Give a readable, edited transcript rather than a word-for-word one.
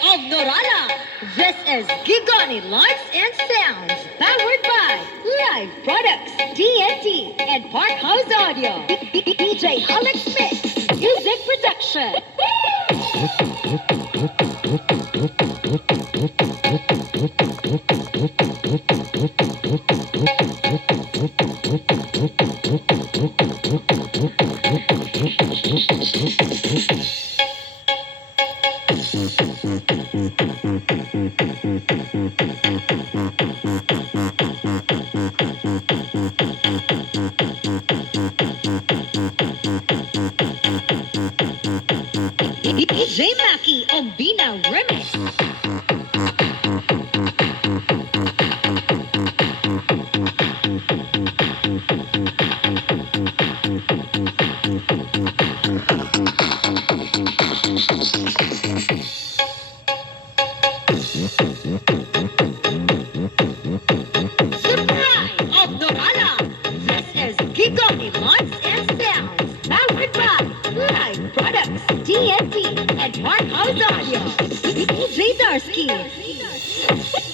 of Norala. This is Gigani Lights and Sounds, powered by Live Products, TNT, and Park House Audio. DJ Alex Mix, Music Production. DJ Maki Ombina Remix. Surprise of Norala. This is Gigani Lights and Sounds, powered by Live Products, TNT, and Park House Audio. DJ Darsky.